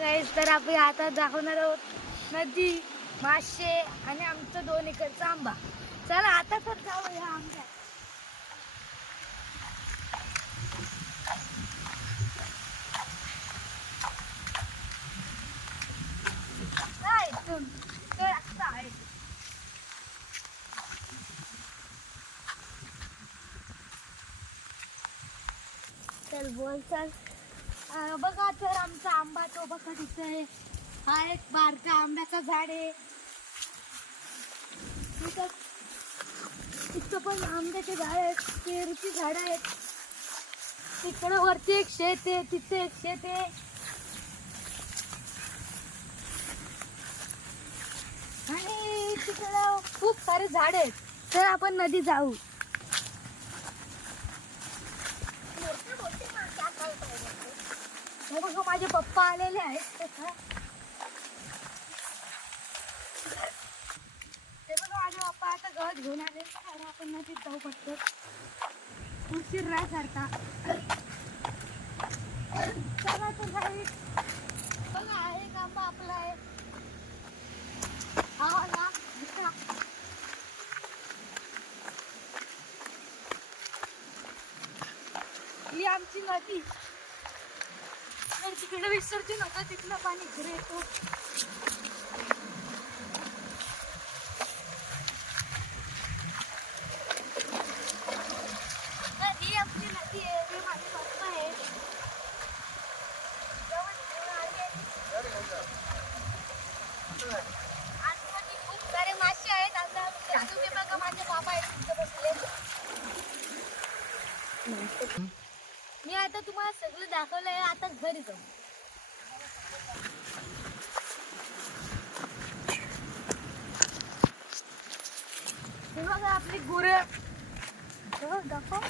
तर आपण आता दाखवणार आहोत नदी मासे आणि आमचं दोन एकरचा आंबा. चला आता तर जाऊया आंब्या काय चल बोल चल. बघा तर आमचा आंबा तो बघा दिसतोय आहे. हा एक बारका आंब्याचा झाड आहे. इथं इथं पण आंब्याचे झाड आहेत पेरूची झाड आहेत. तिकडं वरती एक शेत आहे तिथे एक शेत आहे. आणि तिकडं खूप सारे झाड आहेत. तर आपण नदी जाऊ हे बघा माझे पप्पा आलेले आहेत. तिथं. बघा माझे आता गवत घेऊन आले. आणि आपण नदीत जाऊ पडतो चला तर बघा आहे आंबा आपला आहे. हा ना ही आमची नदी. तर तिकडे विसर्जन नका तिथलं पाणी घरी येतो तर ही आमची नदी आहे हे माझे पप्पा आहे. जेवण घेऊन खूप सारे मासे आहेत आता तुम्ही बघा माझे बाबा आहेत तिथे बसले. मी आता तुम्हाला सगळं दाखवलंय आता घरी जाऊ. बघा आपली गुरे. हो, दाखव.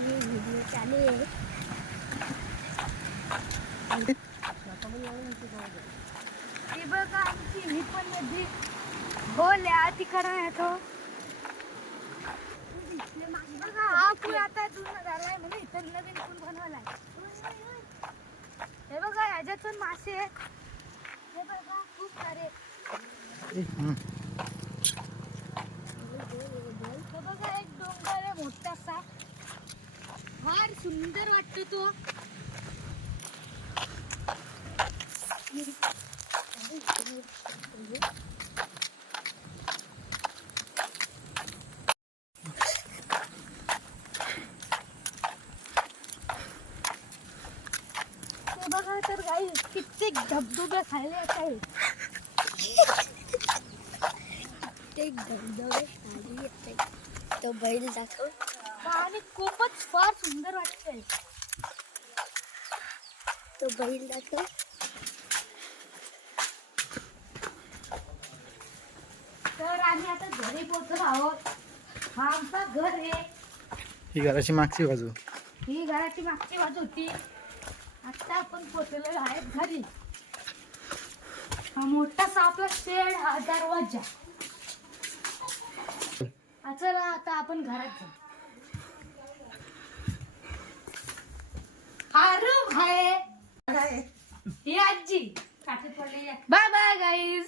व्हिडिओ चालू आहे हे बघा आमची ही पण नदी बोल्या तिकडं येतो बघा हा पूल आता जुना झालाय म्हणजे इतर नवीन पूल बनवलाय हे बघा याच्यातून मासे आहेत. हे बघा खूप सारे हे बघा एक डोंगर आहे मोठासा फार सुंदर वाटतो तो. बघा तर काही कित्येक धबधबे खाल्ले काय कित्येक धबधबे खाली तो बैल दाखव. आणि खूपच फार सुंदर वाटतंय. तो बैल दाखव. तर आम्ही आता घरी पोहोचलो आहोत. हा आमचा घर आहे. ही घराची मागची बाजू. ही घराची मागची बाजू होती. आता आपण पोचलेलो आहे घरी. हा मोठासा आपला शेड हा दरवाजा चला आता आपण घरात जाऊ. हा आहे ही आजी. Bye bye guys